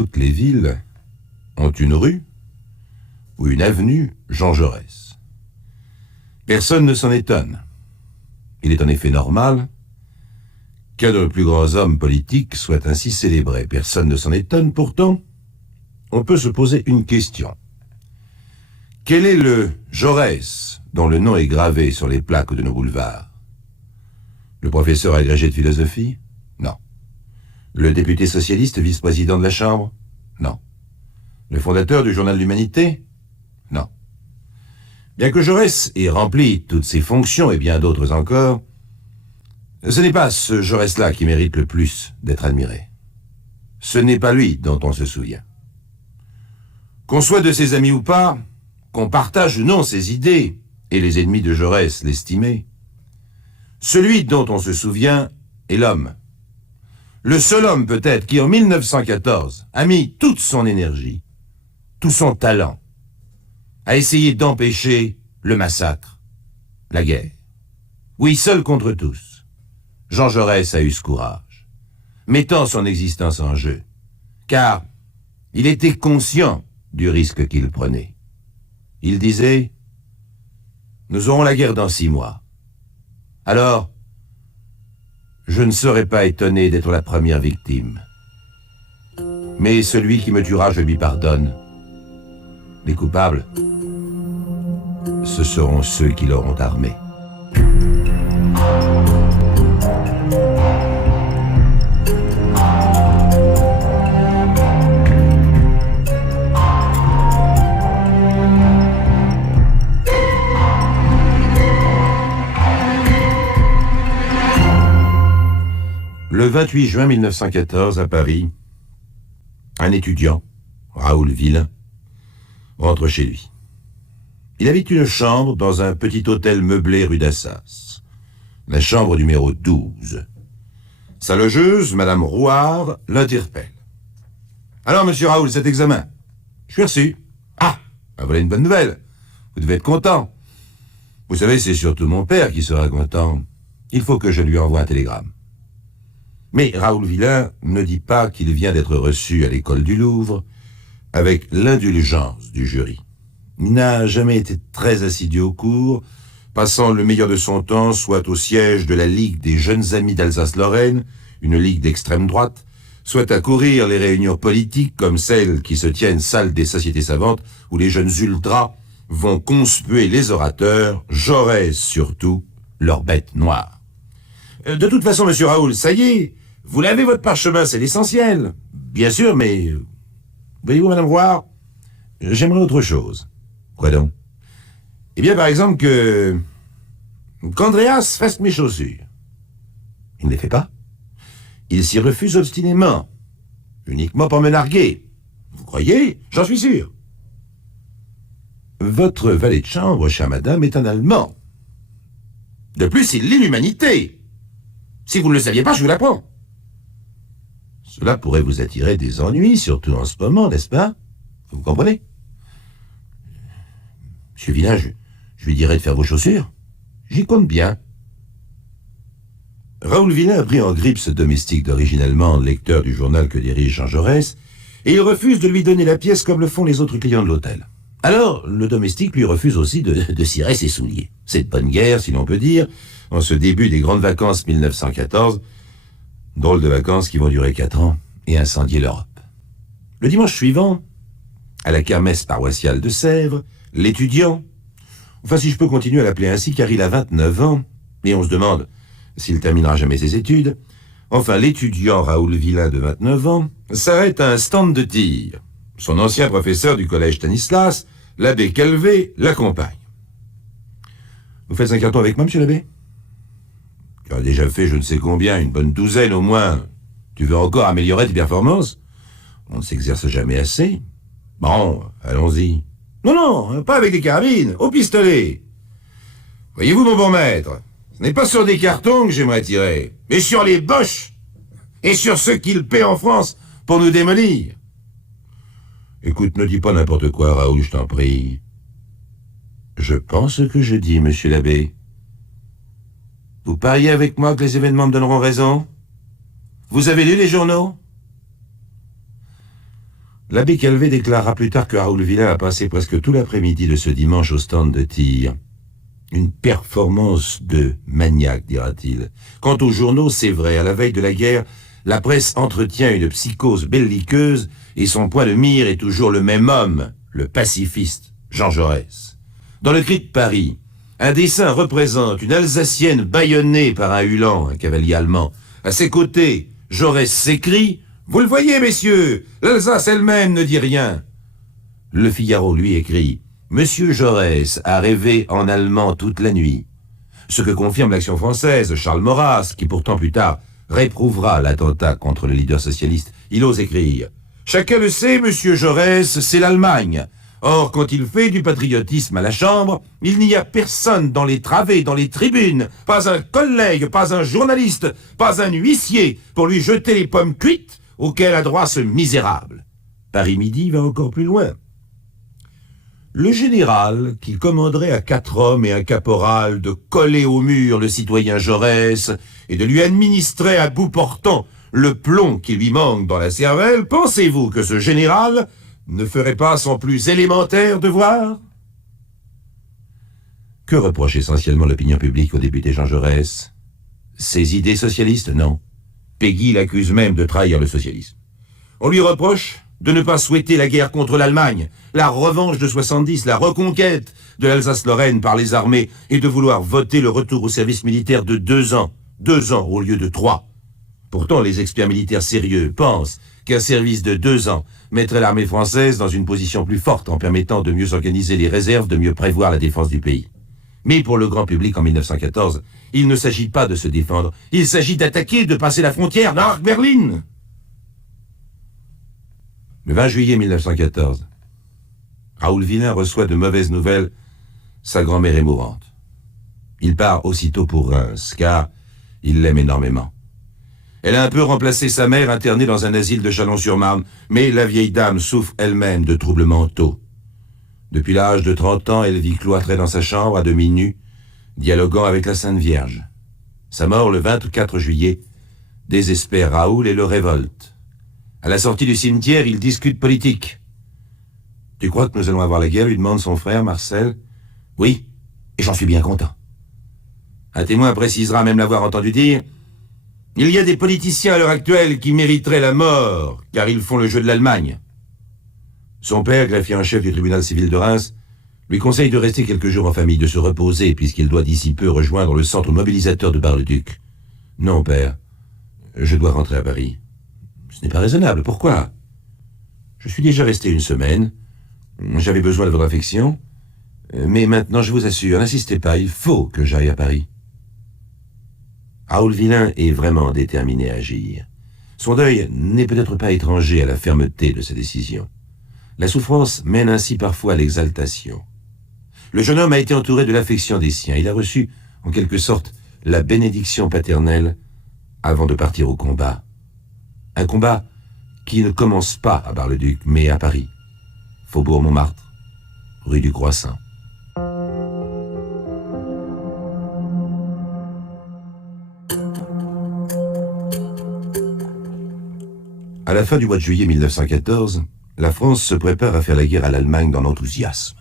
toutes les villes ont une rue ou une avenue Jean Jaurès. Personne ne s'en étonne. Il est en effet normal qu'un de nos plus grands hommes politiques soit ainsi célébré. Personne ne s'en étonne, pourtant, on peut se poser une question. Quel est le Jaurès dont le nom est gravé sur les plaques de nos boulevards? Le professeur agrégé de philosophie? Non. Le député socialiste vice-président de la Chambre? Non. Le fondateur du journal L'Humanité? Non. Bien que Jaurès ait rempli toutes ses fonctions et bien d'autres encore, ce n'est pas ce Jaurès-là qui mérite le plus d'être admiré. Ce n'est pas lui dont on se souvient. Qu'on soit de ses amis ou pas, qu'on partage ou non ses idées, et les ennemis de Jaurès l'estimaient, celui dont on se souvient est l'homme. Le seul homme peut-être qui en 1914 a mis toute son énergie, tout son talent, à essayer d'empêcher le massacre, la guerre. Oui, seul contre tous, Jean Jaurès a eu ce courage, mettant son existence en jeu, car il était conscient du risque qu'il prenait. Il disait « Nous aurons la guerre dans 6 mois. Alors, je ne serai pas étonné d'être la première victime. Mais celui qui me tuera, je lui pardonne. Les coupables, ce seront ceux qui l'auront armé. » Le 28 juin 1914, à Paris, un étudiant, Raoul Villain, rentre chez lui. Il habite une chambre dans un petit hôtel meublé rue d'Assas, la chambre numéro 12. Sa logeuse, Madame Rouard, l'interpelle. « Alors, monsieur Raoul, cet examen? »« Je suis reçu. »« Ah, voilà une bonne nouvelle. Vous devez être content. Vous savez, c'est surtout mon père qui sera content. Il faut que je lui envoie un télégramme. » Mais Raoul Villain ne dit pas qu'il vient d'être reçu à l'école du Louvre avec l'indulgence du jury. Il n'a jamais été très assidu au cours, passant le meilleur de son temps soit au siège de la Ligue des jeunes amis d'Alsace-Lorraine, une ligue d'extrême droite, soit à courir les réunions politiques comme celles qui se tiennent salle des sociétés savantes où les jeunes ultras vont conspuer les orateurs, Jaurès surtout, leur bête noire. De toute façon, monsieur Raoul, ça y est, vous l'avez votre parchemin, c'est l'essentiel. Bien sûr, mais... Voyez-vous, madame Roire, j'aimerais autre chose. Quoi donc? Eh bien, par exemple, qu'Andreas fasse mes chaussures. Il ne les fait pas. Il s'y refuse obstinément. Uniquement pour me narguer. Vous croyez? J'en suis sûr. Votre valet de chambre, chère madame, est un Allemand. De plus, il lit l'Humanité. Si vous ne le saviez pas, je vous l'apprends. Cela pourrait vous attirer des ennuis, surtout en ce moment, n'est-ce pas? Vous comprenez? Monsieur Villain, je lui dirai de faire vos chaussures. J'y compte bien. Raoul Villain a pris en grippe ce domestique d'origine allemande, lecteur du journal que dirige Jean Jaurès, et il refuse de lui donner la pièce comme le font les autres clients de l'hôtel. Alors, le domestique lui refuse aussi de cirer ses souliers. C'est de bonne guerre, si l'on peut dire, en ce début des grandes vacances 1914, drôles de vacances qui vont durer 4 ans et incendier l'Europe. Le dimanche suivant, à la kermesse paroissiale de Sèvres, l'étudiant, enfin si je peux continuer à l'appeler ainsi car il a 29 ans, et on se demande s'il terminera jamais ses études, enfin l'étudiant Raoul Villain de 29 ans s'arrête à un stand de tir. Son ancien professeur du collège Stanislas, l'abbé Calvé, l'accompagne. Vous faites un carton avec moi, monsieur l'abbé? Tu as déjà fait je ne sais combien, une bonne douzaine au moins. Tu veux encore améliorer tes performances? On ne s'exerce jamais assez. Bon, allons-y. Non, non, pas avec des carabines, au pistolet. Voyez-vous, mon bon maître, ce n'est pas sur des cartons que j'aimerais tirer, mais sur les Boches et sur ceux qu'ils paient en France pour nous démolir. Écoute, ne dis pas n'importe quoi, Raoul, je t'en prie. Je pense ce que je dis, monsieur l'abbé. Vous pariez avec moi que les événements me donneront raison? Vous avez lu les journaux? L'abbé Calvet déclara plus tard que Raoul Villain a passé presque tout l'après-midi de ce dimanche au stand de tir. Une performance de maniaque, dira-t-il. Quant aux journaux, c'est vrai, à la veille de la guerre, la presse entretient une psychose belliqueuse et son point de mire est toujours le même homme, le pacifiste, Jean Jaurès. Dans le Cri de Paris, un dessin représente une Alsacienne bâillonnée par un Ulan, un cavalier allemand. À ses côtés, Jaurès s'écrie « Vous le voyez, messieurs, l'Alsace elle-même ne dit rien !» Le Figaro lui écrit « Monsieur Jaurès a rêvé en allemand toute la nuit ». Ce que confirme l'Action française, Charles Maurras, qui pourtant plus tard réprouvera l'attentat contre le leader socialiste. Il ose écrire « Chacun le sait, monsieur Jaurès, c'est l'Allemagne. Or, quand il fait du patriotisme à la Chambre, il n'y a personne dans les travées, dans les tribunes, pas un collègue, pas un journaliste, pas un huissier pour lui jeter les pommes cuites auxquelles a droit ce misérable. » Paris Midi va encore plus loin. Le général, qui commanderait à 4 hommes et un caporal de coller au mur le citoyen Jaurès et de lui administrer à bout portant le plomb qui lui manque dans la cervelle, pensez-vous que ce général ne ferait pas son plus élémentaire devoir? Que reproche essentiellement l'opinion publique au député Jean Jaurès? Ses idées socialistes? Non. Péguy l'accuse même de trahir le socialisme. On lui reproche de ne pas souhaiter la guerre contre l'Allemagne, la revanche de 70, la reconquête de l'Alsace-Lorraine par les armées et de vouloir voter le retour au service militaire de 2 ans. 2 ans au lieu de 3. Pourtant, les experts militaires sérieux pensent qu'un service de 2 ans mettrait l'armée française dans une position plus forte en permettant de mieux organiser les réserves, de mieux prévoir la défense du pays. Mais pour le grand public en 1914, il ne s'agit pas de se défendre, il s'agit d'attaquer, de passer la frontière d'Arc-Berlin. Le 20 juillet 1914, Raoul Villain reçoit de mauvaises nouvelles, sa grand-mère est mourante. Il part aussitôt pour Reims, car il l'aime énormément. Elle a un peu remplacé sa mère internée dans un asile de Chalon-sur-Marne, mais la vieille dame souffre elle-même de troubles mentaux. Depuis l'âge de 30 ans, elle vit cloîtrée dans sa chambre, à demi nue, dialoguant avec la Sainte Vierge. Sa mort, le 24 juillet, désespère Raoul et le révolte. À la sortie du cimetière, ils discutent politique. « Tu crois que nous allons avoir la guerre ?» lui demande son frère, Marcel. « Oui, et j'en suis bien content. » Un témoin précisera même l'avoir entendu dire « Il y a des politiciens à l'heure actuelle qui mériteraient la mort, car ils font le jeu de l'Allemagne. » Son père, greffier en chef du tribunal civil de Reims, lui conseille de rester quelques jours en famille, de se reposer, puisqu'il doit d'ici peu rejoindre le centre mobilisateur de Bar-le-Duc. « Non, père, je dois rentrer à Paris. » « Ce n'est pas raisonnable, pourquoi? Je suis déjà resté 1 semaine, j'avais besoin de votre affection, mais maintenant, je vous assure, n'insistez pas, il faut que j'aille à Paris. » Raoul Villain est vraiment déterminé à agir. Son deuil n'est peut-être pas étranger à la fermeté de sa décision. La souffrance mène ainsi parfois à l'exaltation. Le jeune homme a été entouré de l'affection des siens. Il a reçu, en quelque sorte, la bénédiction paternelle avant de partir au combat. Un combat qui ne commence pas à Bar-le-Duc, mais à Paris, faubourg Montmartre, rue du Croissant. À la fin du mois de juillet 1914, la France se prépare à faire la guerre à l'Allemagne dans l'enthousiasme.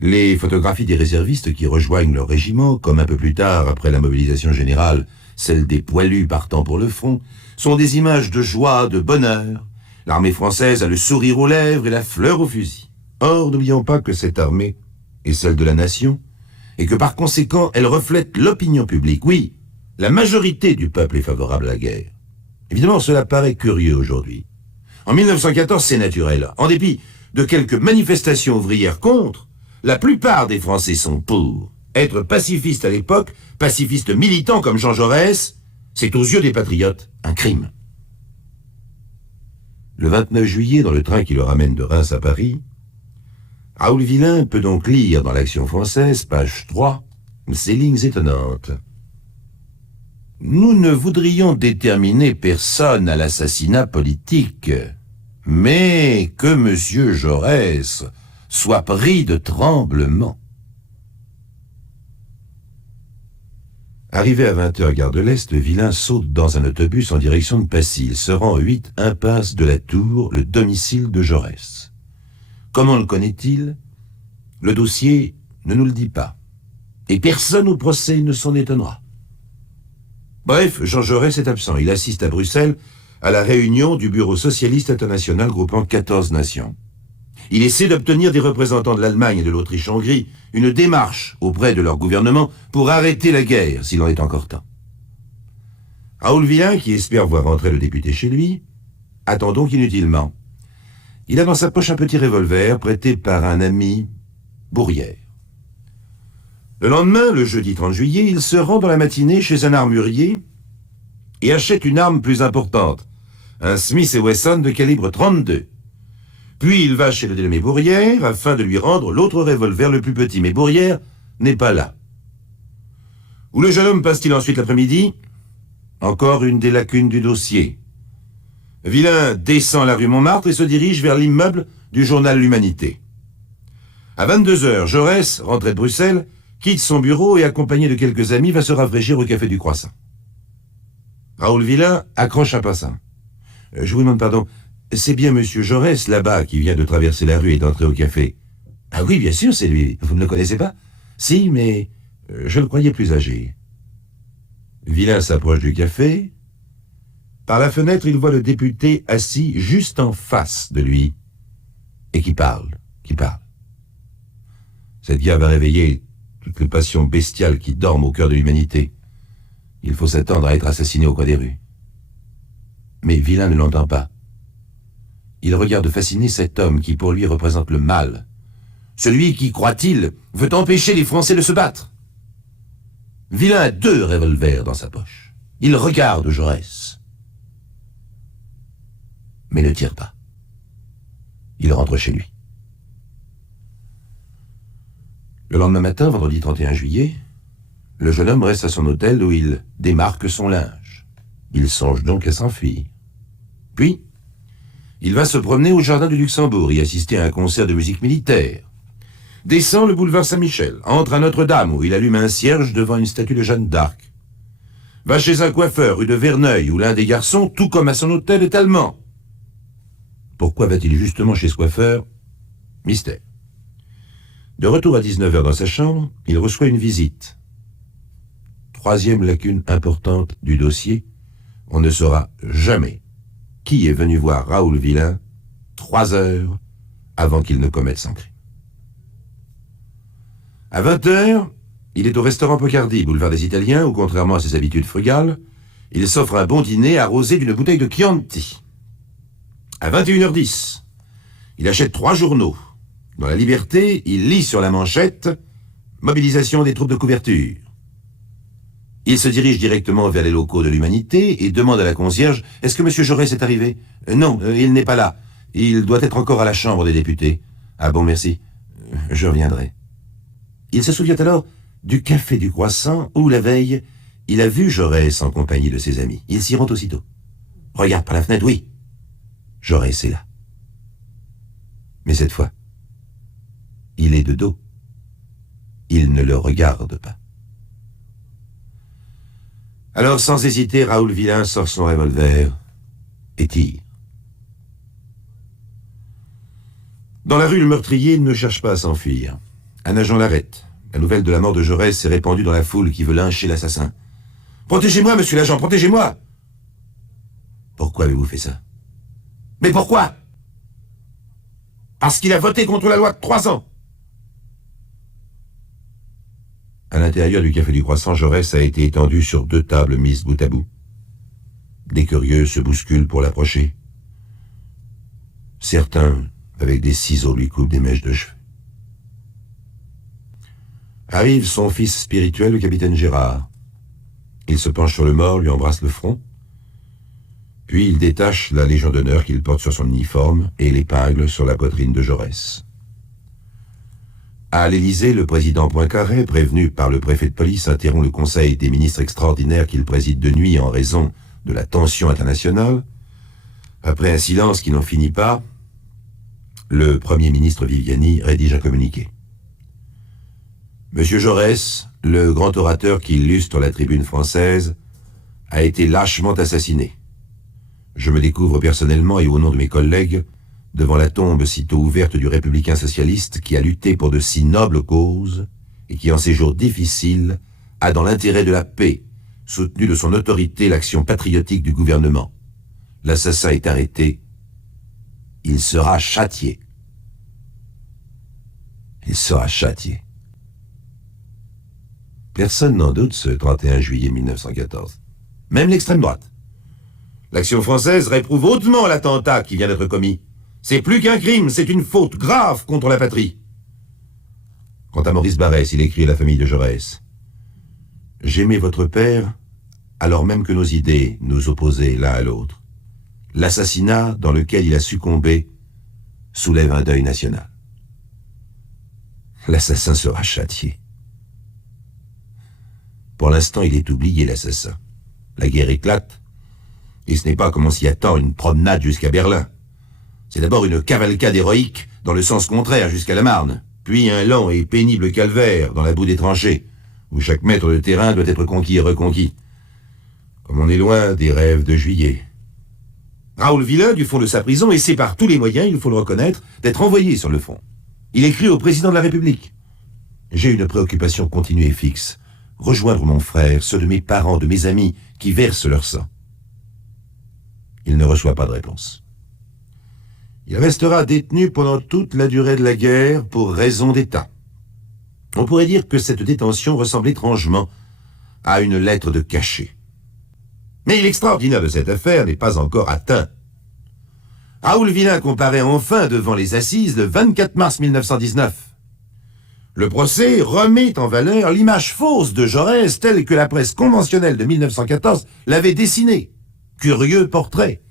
Les photographies des réservistes qui rejoignent leur régiment, comme un peu plus tard, après la mobilisation générale, celles des poilus partant pour le front, sont des images de joie, de bonheur. L'armée française a le sourire aux lèvres et la fleur au fusil. Or, n'oublions pas que cette armée est celle de la nation, et que par conséquent, elle reflète l'opinion publique. Oui, la majorité du peuple est favorable à la guerre. Évidemment, cela paraît curieux aujourd'hui. En 1914, c'est naturel. En dépit de quelques manifestations ouvrières contre, la plupart des Français sont pour. Être pacifiste à l'époque, pacifiste militant comme Jean Jaurès, c'est aux yeux des patriotes un crime. Le 29 juillet, dans le train qui le ramène de Reims à Paris, Raoul Villain peut donc lire dans l'Action française, page 3, ces lignes étonnantes. « Nous ne voudrions déterminer personne à l'assassinat politique, mais que M. Jaurès soit pris de tremblement. » Arrivé à 20h gare de l'Est, Villain saute dans un autobus en direction de Passy. Il se rend 8 impasse de la Tour, le domicile de Jaurès. Comment le connaît-il? Le dossier ne nous le dit pas. Et personne au procès ne s'en étonnera. Bref, Jean Jaurès est absent. Il assiste à Bruxelles à la réunion du Bureau socialiste international groupant 14 nations. Il essaie d'obtenir des représentants de l'Allemagne et de l'Autriche-Hongrie une démarche auprès de leur gouvernement pour arrêter la guerre, s'il en est encore temps. Raoul Villain, qui espère voir entrer le député chez lui, attend donc inutilement. Il a dans sa poche un petit revolver prêté par un ami, Bourrière. Le lendemain, le jeudi 30 juillet, il se rend dans la matinée chez un armurier et achète une arme plus importante, un Smith & Wesson de calibre 32. Puis il va chez le dénommé Bourrière afin de lui rendre l'autre revolver le plus petit. Mais Bourrière n'est pas là. Où le jeune homme passe-t-il ensuite l'après-midi? Encore une des lacunes du dossier. Villain descend la rue Montmartre et se dirige vers l'immeuble du journal L'Humanité. À 22h, Jaurès, rentré de Bruxelles, quitte son bureau et, accompagné de quelques amis, va se rafraîchir au café du Croissant. Raoul Villain accroche un passant. Je vous demande pardon, c'est bien monsieur Jaurès, là-bas, qui vient de traverser la rue et d'entrer au café. Ah oui, bien sûr, c'est lui. Vous ne le connaissez pas? Si, mais je le croyais plus âgé. Villain s'approche du café. Par la fenêtre, il voit le député assis juste en face de lui et qui parle. Cette guerre va réveiller toutes les passions bestiales qui dorment au cœur de l'humanité. Il faut s'attendre à être assassiné au coin des rues. Mais Villain ne l'entend pas. Il regarde fasciné cet homme qui pour lui représente le mal. Celui qui, croit-il, veut empêcher les Français de se battre. Villain a 2 revolvers dans sa poche. Il regarde Jaurès. Mais ne tire pas. Il rentre chez lui. Le lendemain matin, vendredi 31 juillet, le jeune homme reste à son hôtel où il démarque son linge. Il songe donc à s'enfuir. Puis, il va se promener au jardin du Luxembourg y assister à un concert de musique militaire. Descend le boulevard Saint-Michel, entre à Notre-Dame où il allume un cierge devant une statue de Jeanne d'Arc. Va chez un coiffeur rue de Verneuil où l'un des garçons, tout comme à son hôtel, est allemand. Pourquoi va-t-il justement chez ce coiffeur? Mystère. De retour à 19h dans sa chambre, il reçoit une visite. 3e lacune importante du dossier, on ne saura jamais qui est venu voir Raoul Villain 3 heures avant qu'il ne commette son crime. À 20h, il est au restaurant Pocardi, boulevard des Italiens, où, contrairement à ses habitudes frugales, il s'offre un bon dîner arrosé d'une bouteille de Chianti. À 21h10, il achète 3 journaux. Dans La Liberté, il lit sur la manchette « Mobilisation des troupes de couverture ». Il se dirige directement vers les locaux de l'Humanité et demande à la concierge « Est-ce que M. Jaurès est arrivé ?»« Non, il n'est pas là. Il doit être encore à la Chambre des députés. »« Ah bon, merci. Je reviendrai. » Il se souvient alors du café du Croissant où, la veille, il a vu Jaurès en compagnie de ses amis. Il s'y rend aussitôt. « Regarde par la fenêtre, oui. Jaurès est là. » Mais cette fois, il est de dos. Il ne le regarde pas. Alors, sans hésiter, Raoul Villain sort son revolver et tire. Dans la rue, le meurtrier ne cherche pas à s'enfuir. Un agent l'arrête. La nouvelle de la mort de Jaurès s'est répandue dans la foule qui veut lyncher l'assassin. « Protégez-moi, monsieur l'agent, protégez-moi !»« Pourquoi avez-vous fait ça ?»« Mais pourquoi ?»« Parce qu'il a voté contre la loi de 3 ans !» À l'intérieur du café du Croissant, Jaurès a été étendu sur 2 tables mises bout à bout. Des curieux se bousculent pour l'approcher. Certains, avec des ciseaux, lui coupent des mèches de cheveux. Arrive son fils spirituel, le capitaine Gérard. Il se penche sur le mort, lui embrasse le front. Puis il détache la Légion d'honneur qu'il porte sur son uniforme et l'épingle sur la poitrine de Jaurès. À l'Élysée, le président Poincaré, prévenu par le préfet de police, interrompt le conseil des ministres extraordinaires qu'il préside de nuit en raison de la tension internationale. Après un silence qui n'en finit pas, le premier ministre Viviani rédige un communiqué. Monsieur Jaurès, Le grand orateur qui illustre la tribune française a été lâchement assassiné. Je me découvre personnellement et au nom de mes collègues devant la tombe sitôt ouverte du républicain socialiste qui a lutté pour de si nobles causes et qui, en ces jours difficiles, a dans l'intérêt de la paix soutenu de son autorité l'action patriotique du gouvernement. L'assassin est arrêté. Il sera châtié. Il sera châtié. Personne n'en doute ce 31 juillet 1914. Même l'extrême droite. L'action française réprouve hautement l'attentat qui vient d'être commis. C'est plus qu'un crime, c'est une faute grave contre la patrie. Quant à Maurice Barrès, il écrit à la famille de Jaurès. « J'aimais votre père, alors même que nos idées nous opposaient l'un à l'autre. L'assassinat dans lequel il a succombé soulève un deuil national. L'assassin sera châtié. Pour l'instant, il est oublié, l'assassin. La guerre éclate, et ce n'est pas, comme on s'y attend, une promenade jusqu'à Berlin. C'est d'abord une cavalcade héroïque dans le sens contraire jusqu'à la Marne, puis un lent et pénible calvaire dans la boue des tranchées, où chaque mètre de terrain doit être conquis et reconquis. Comme on est loin des rêves de juillet. Raoul Villain, du fond de sa prison, essaie par tous les moyens, il faut le reconnaître, d'être envoyé sur le front. Il écrit au président de la République. « J'ai une préoccupation continue et fixe. Rejoindre mon frère, ceux de mes parents, de mes amis, qui versent leur sang. » Il ne reçoit pas de réponse. Il restera détenu pendant toute la durée de la guerre pour raison d'État. On pourrait dire que cette détention ressemble étrangement à une lettre de cachet. Mais l'extraordinaire de cette affaire n'est pas encore atteint. Raoul Villain comparaît enfin devant les assises le 24 mars 1919. Le procès remet en valeur l'image fausse de Jaurès telle que la presse conventionnelle de 1914 l'avait dessinée. Curieux portrait.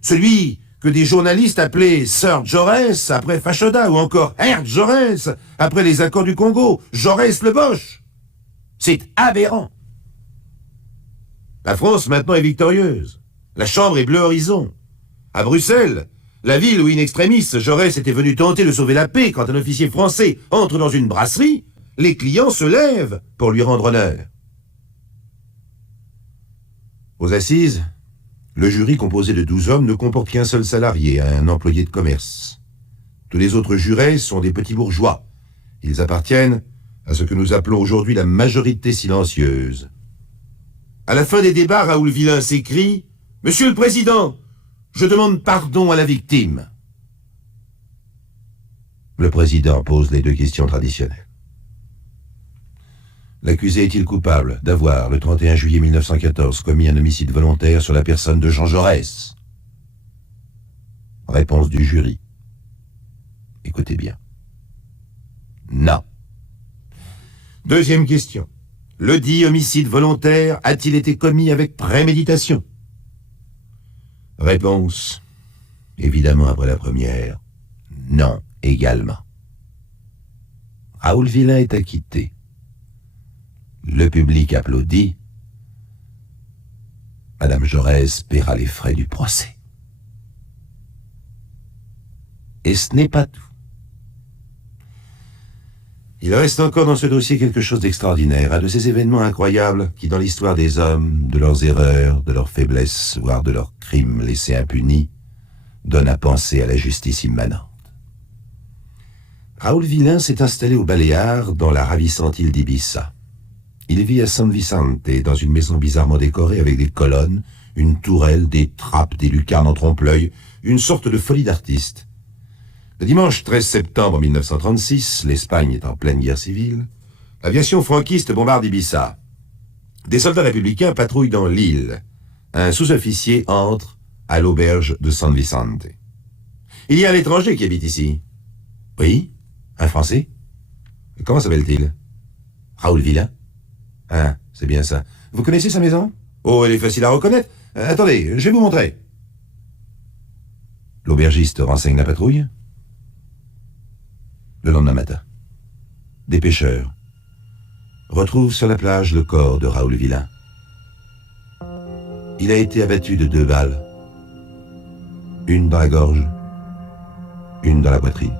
Celui que des journalistes appelaient Sir Jaurès après Fachoda, ou encore Herr Jaurès après les accords du Congo, Jaurès le Boche. C'est aberrant. La France maintenant est victorieuse. La chambre est bleu horizon. À Bruxelles, la ville où in extremis Jaurès était venu tenter de sauver la paix quand un officier français entre dans une brasserie, les clients se lèvent pour lui rendre honneur. Aux assises, le jury composé de 12 hommes ne comporte qu'un seul salarié, un employé de commerce. Tous les autres jurés sont des petits bourgeois. Ils appartiennent à ce que nous appelons aujourd'hui la majorité silencieuse. À la fin des débats, Raoul Villain s'écrie « Monsieur le Président, je demande pardon à la victime. » Le président pose les deux questions traditionnelles. L'accusé est-il coupable d'avoir, le 31 juillet 1914, commis un homicide volontaire sur la personne de Jean Jaurès? Réponse du jury. Écoutez bien. Non. Deuxième question. Le dit homicide volontaire a-t-il été commis avec préméditation? Réponse. Évidemment après la première. Non, également. Raoul Villain est acquitté. Le public applaudit. Madame Jaurès paiera les frais du procès. Et ce n'est pas tout. Il reste encore dans ce dossier quelque chose d'extraordinaire, un de ces événements incroyables qui, dans l'histoire des hommes, de leurs erreurs, de leurs faiblesses, voire de leurs crimes laissés impunis, donnent à penser à la justice immanente. Raoul Villain s'est installé aux Baléares, dans la ravissante île d'Ibiza. Il vit à San Vicente, dans une maison bizarrement décorée avec des colonnes, une tourelle, des trappes, des lucarnes en trompe-l'œil, une sorte de folie d'artiste. Le dimanche 13 septembre 1936, l'Espagne est en pleine guerre civile, l'aviation franquiste bombarde Ibiza. Des soldats républicains patrouillent dans l'île. Un sous-officier entre à l'auberge de San Vicente. Il y a un étranger qui habite ici. Oui, un Français. Comment s'appelle-t-il? Raoul Villain. Ah, c'est bien ça. Vous connaissez sa maison? Oh, elle est facile à reconnaître. Attendez, je vais vous montrer. L'aubergiste renseigne la patrouille. Le lendemain matin, des pêcheurs retrouvent sur la plage le corps de Raoul Villain. Il a été abattu de 2 balles. Une dans la gorge, une dans la poitrine.